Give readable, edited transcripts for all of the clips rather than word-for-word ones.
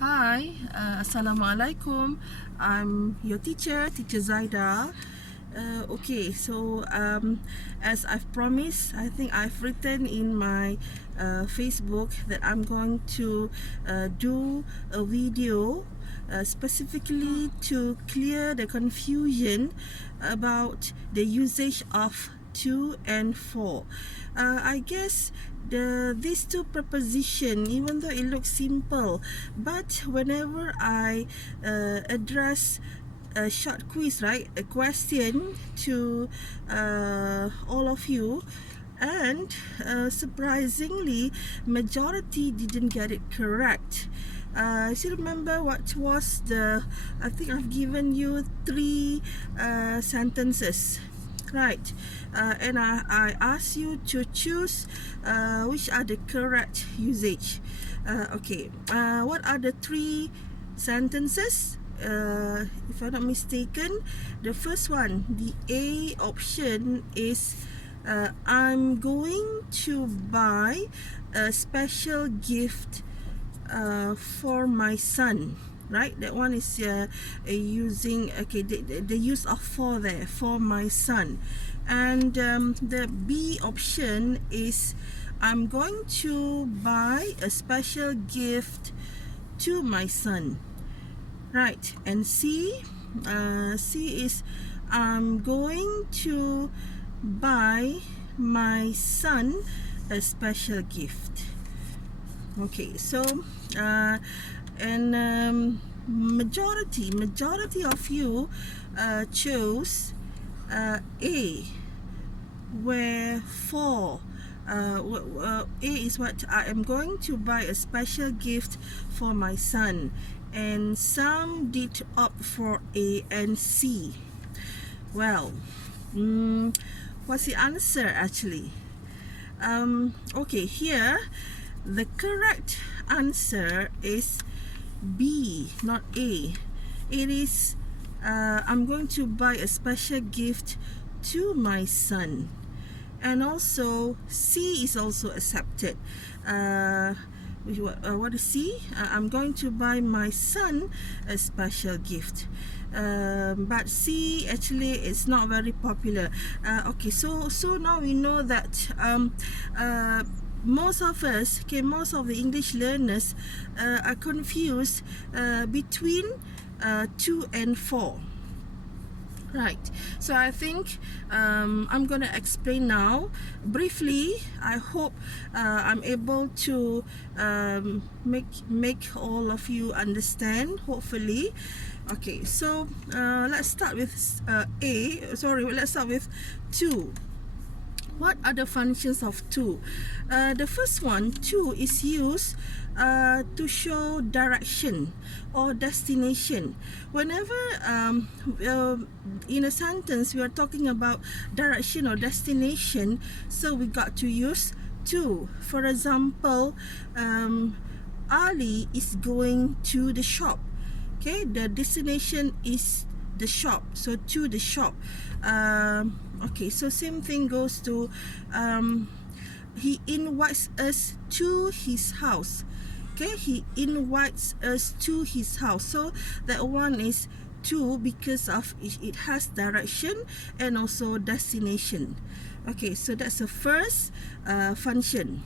Hi, Assalamualaikum. I'm your teacher, Teacher Zaida. Okay, so as I've promised, I think I've written in my Facebook that I'm going to do a video specifically to clear the confusion about the usage of to and for. I guess these two preposition, even though it looks simple, but whenever I address a short quiz, right, a question to all of you, and surprisingly majority didn't get it correct. Still remember what was the, I think I've given you three sentences, right? And I asked you to choose which are the correct usage. Okay, what are the three sentences? If I'm not mistaken, the first one, the A option is I'm going to buy a special gift for my son, right? That one is using, okay, the use of for there, for my son. And the B option is I'm going to buy a special gift to my son, right? And C is I'm going to buy my son a special gift. Okay, so and majority of you chose A, where for A is what I am going to buy a special gift for my son, and some did opt for A and C. Well, what's the answer actually? Okay, here the correct answer is B, not A. It is I'm going to buy a special gift to my son. And also C is also accepted. What is C? I'm going to buy my son a special gift. But C actually is not very popular. Okay, so now we know that most of us, okay, most of the English learners are confused between to and for. Right, so I think I'm going to explain now briefly. I hope I'm able to make all of you understand, hopefully. Okay, so let's start with let's start with to. What are the functions of to? The first one, to, is used to show direction or destination. Whenever in a sentence we are talking about direction or destination, so we got to use to. For example, Ali is going to the shop. Okay, the destination is the shop, so to the shop. Okay, so same thing goes to he invites us to his house. Okay, he invites us to his house, so that one is to because of it has direction and also destination. Okay, so that's the first function.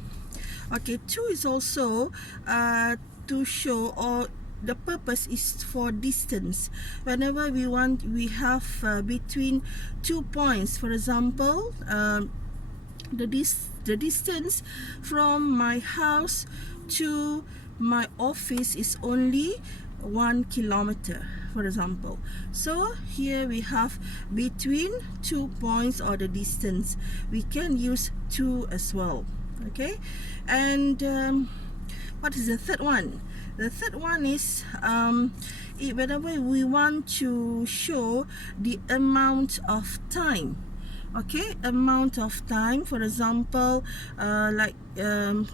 Okay, to is also to show, or the purpose is for distance. Whenever we have between 2 points, for example, the distance from my house to my office is only 1 kilometer, for example. So here we have between 2 points, or the distance. We can use to as well. Okay, and what is the third one? The third one is whenever we want to show the amount of time. Okay, amount of time. For example, like the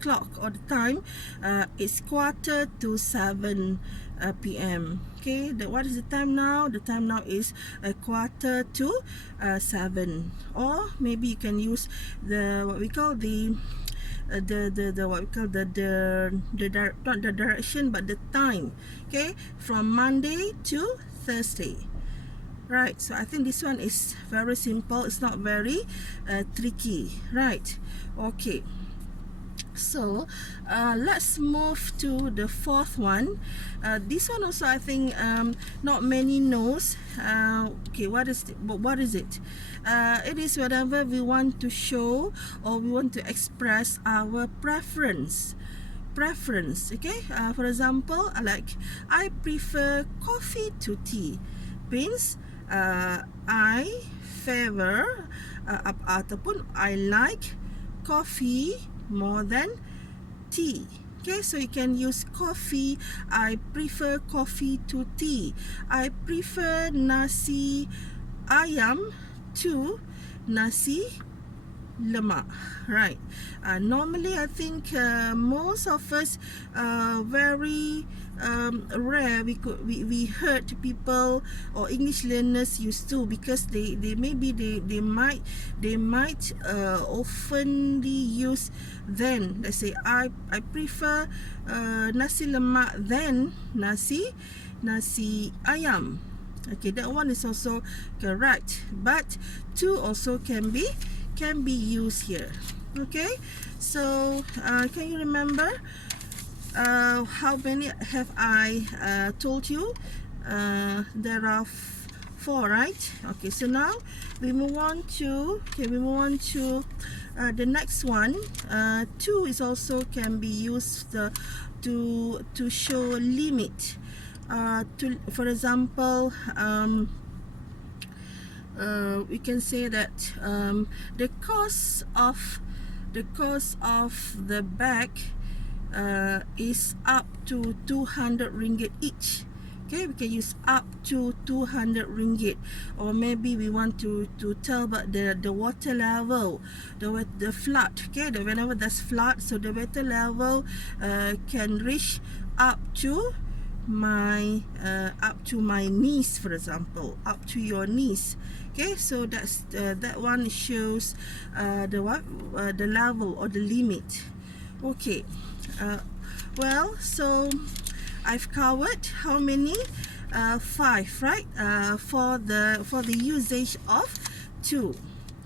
clock or the time is 6:45 p.m. Okay, what is the time now? The time now is 6:45. Or maybe you can use what we call the the what we call not the direction but the time. Okay, from Monday to Thursday. Right, so I think this one is very simple. It's not very tricky. Right, okay. So let's move to the fourth one. This one also I think not many knows. Okay, what is it? It is whenever we want to show or we want to express our preference. Okay, for example, like I prefer coffee to tea. Means I favor ataupun I like coffee more than tea. Okay, so you can use coffee. I prefer coffee to tea. I prefer nasi ayam to nasi lemak. Right. Normally I think most of us very rare we heard people or English learners used to, because they might oftenly use then. Let's say I prefer nasi lemak than nasi ayam. Okay, that one is also correct, but two also can be used here. Okay, so can you remember how many have I told you? There are 4, right? Okay, so now we move on to the next one. 2 is also can be used to show limit. For example, we can say that the cost of the bag is up to 200 ringgit each. Okay, we can use up to 200 ringgit, or maybe we want to tell about the water level, the flood. Okay, whenever there's flood, so the water level can reach up to my knees, for example, up to your knees. Okay, so that's that one shows the level or the limit. Okay, well, so I've covered how many? 5, right? For the usage of 2.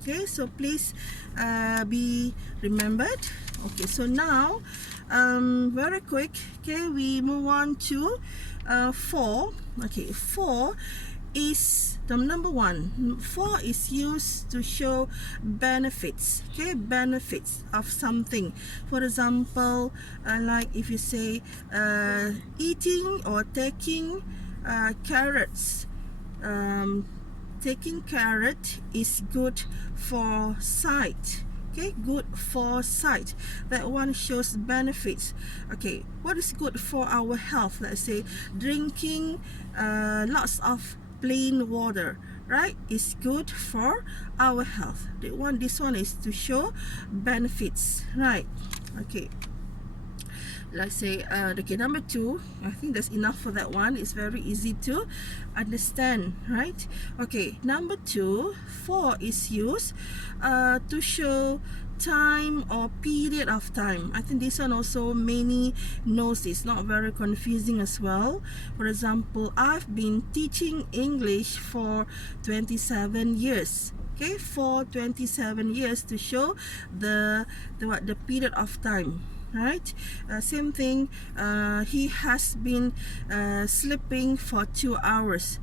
Okay, so please be remembered. Okay, so now very quick. Okay, we move on to 4. Okay, 4 is the number 1. 4 is used to show benefits. Okay, benefits of something. For example, like if you say eating or taking carrots. Taking carrot is good for sight. Okay, good for sight. That one shows benefits. Okay, what is good for our health? Let's say drinking lots of plain water, right, is good for our health. This one is to show benefits, right? Okay, let's say okay, number 2, I think that's enough for that one. It's very easy to understand, right? Okay, number 2, 4 is used to show time or period of time. I think this one also many knows. It's not very confusing as well. For example, I've been teaching English for 27 years. Okay, for 27 years to show the period of time, right? Same thing, he has been sleeping for 2 hours.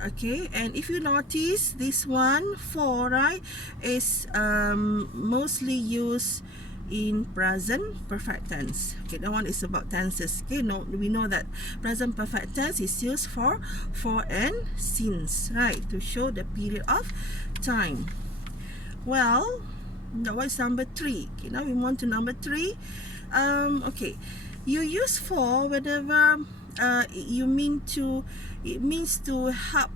Okay, and if you notice, this one 4, right, is mostly used in present perfect tense. Okay, that one is about tenses. Okay, no, we know that present perfect tense is used for and since, right, to show the period of time. Well, that was number 3. Okay, now we move on to number 3. Okay, you use for whenever it means to help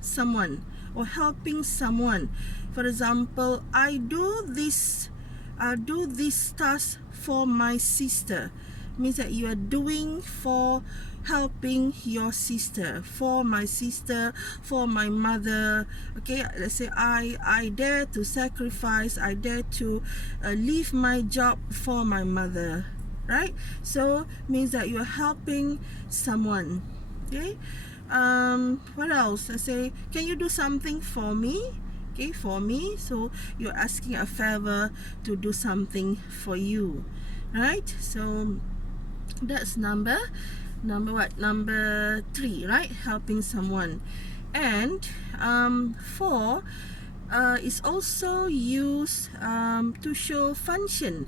someone or helping someone. For example, I do this task for my sister. means that you are doing for helping your sister, for my sister, for my mother. Okay, let's say I dare to sacrifice, I dare to leave my job for my mother, right? So means that you are helping someone. Okay, what else? I say, can you do something for me? Okay, for me. So you're asking a favor to do something for you, right? So that's number what? Number 3, right? Helping someone. And 4 is also used to show function.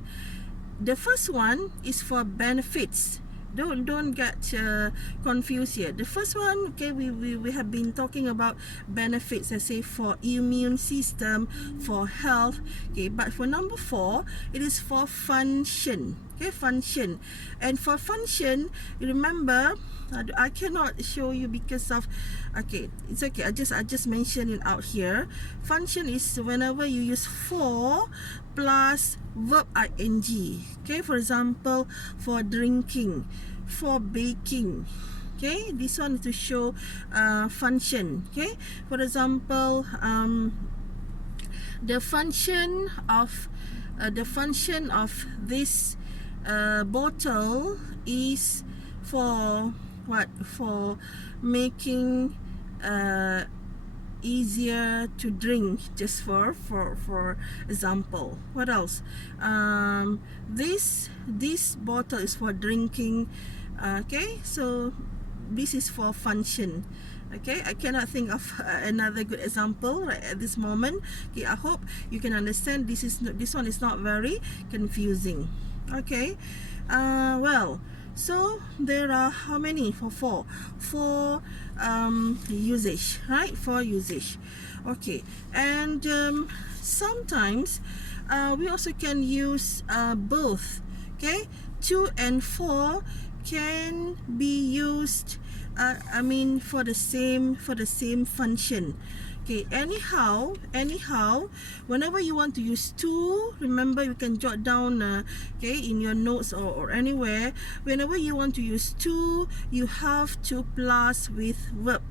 The first one is for benefits. Don't get confused here. The first one, okay, we have been talking about benefits, I say, for immune system, for health. Okay, but for number 4, it is for function. Okay, function. And for function, remember, I cannot show you because of, okay, it's okay, I just mention it out here. Function is whenever you use for plus verb ing. Okay, for example, for drinking, for baking. Okay, this one is to show function. Okay, for example, the function of this bottle is for what? For making easier to drink, just for example. What else? This bottle is for drinking. Okay, so this is for function. Okay, I cannot think of another good example right at this moment. Okay, I hope you can understand. This one is not very confusing. Okay, well, so there are how many? For usage, right? For usage. Okay, and sometimes we also can use both. Okay, 2 and 4 can be used for the same function. Okay, anyhow, whenever you want to use 2, remember you can jot down okay, in your notes or anywhere. Whenever you want to use 2, you have to plus with verb.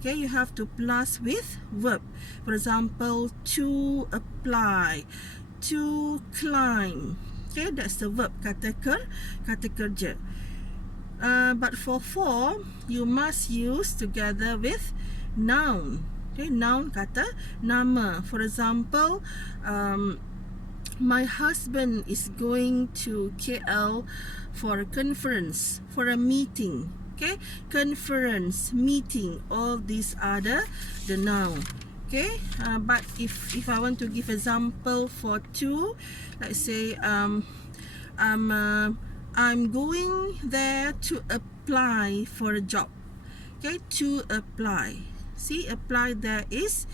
Okay, you have to plus with verb. For example, to apply, to climb. Okay, that's the verb, kata kerja. But for 4, you must use together with noun. Okay, noun, kata nama. For example, my husband is going to KL for a conference, for a meeting. Okay, conference, meeting, all these are the noun. Okay, but if I want to give example for 2, let's say I'm going there to apply for a job. Okay, to apply. See, apply there is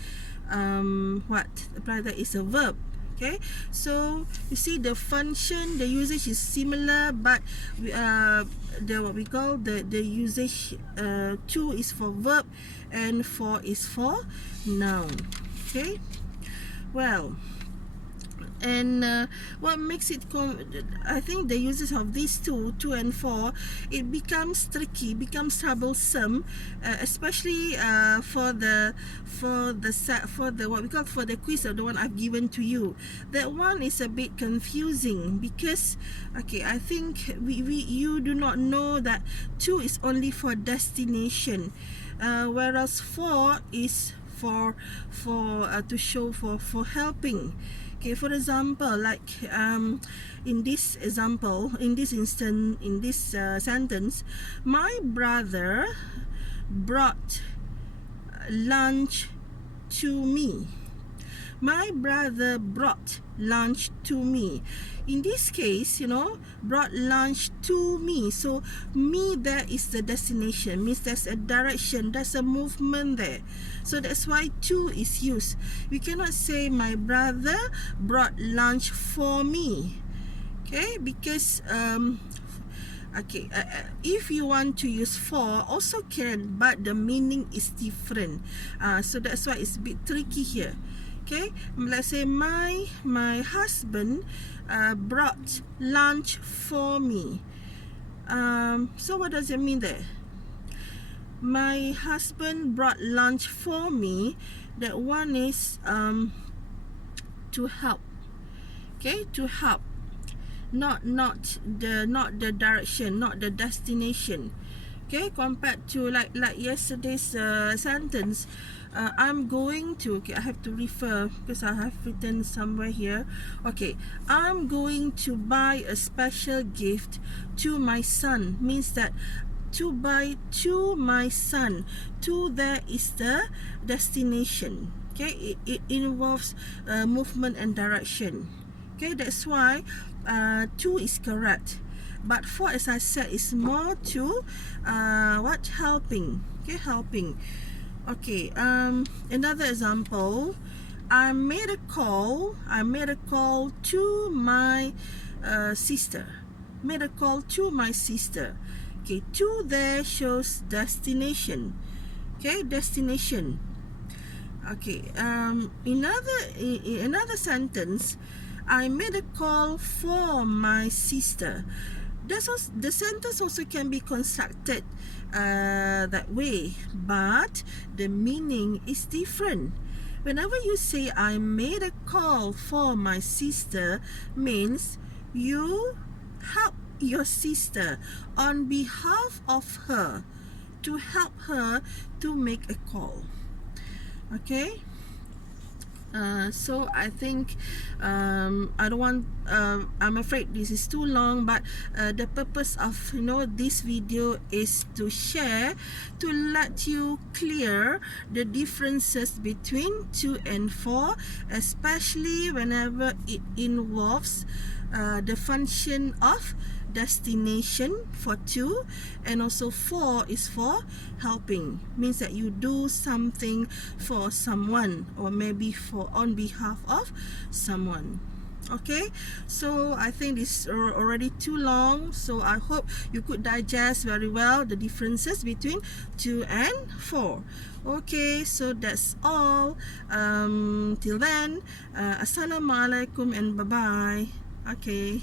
what? Apply there is a verb. Okay, so you see the function, the usage is similar, but the what we call the usage, 2 is for verb and 4 is for noun. Okay, well, and what makes it I think the uses of these 2 and 4, it becomes tricky, becomes troublesome, especially for the what we call for the quiz, or the one I've given to you. That one is a bit confusing because, okay, I think you do not know that 2 is only for destination, whereas 4 is for to show for helping. Okay, for example, like in this example, in this instance, in this sentence, my brother brought lunch to me. My brother brought lunch to me. In this case, brought lunch to me. So me there is the destination, means there's a direction, there's a movement there. So that's why 2 is used. We cannot say my brother brought lunch for me. Okay, because okay, if you want to use for, also can, but the meaning is different. So that's why it's a bit tricky here. Okay, let's say my husband brought lunch for me. So what does it mean there? My husband brought lunch for me. That one is to help. Okay, to help. Not the direction, not the destination. Okay, compared to like yesterday's sentence, I'm going to, okay, I have to refer because I have written somewhere here. Okay, I'm going to buy a special gift to my son, means that to buy to my son. To there is the destination. Okay, it involves movement and direction. Okay, that's why to is correct. But for, as I said, is more to what, helping. Okay, helping. Okay, another example. I made a call to my sister. Made a call to my sister. Okay, to there shows destination. Okay, destination. Okay, another sentence. I made a call for my sister. The sentence also can be constructed that way, but the meaning is different. Whenever you say I made a call for my sister, means you help your sister on behalf of her, to help her to make a call. Okay, so I think I don't want, I'm afraid this is too long, but the purpose of this video is to share, to let you clear the differences between to and for, especially whenever it involves the function of destination for to, and also for is for helping, means that you do something for someone, or maybe for on behalf of someone. Okay, so I think this is already too long, so I hope you could digest very well the differences between to and for. Okay, so that's all. Till then, assalamualaikum and bye bye. Okay.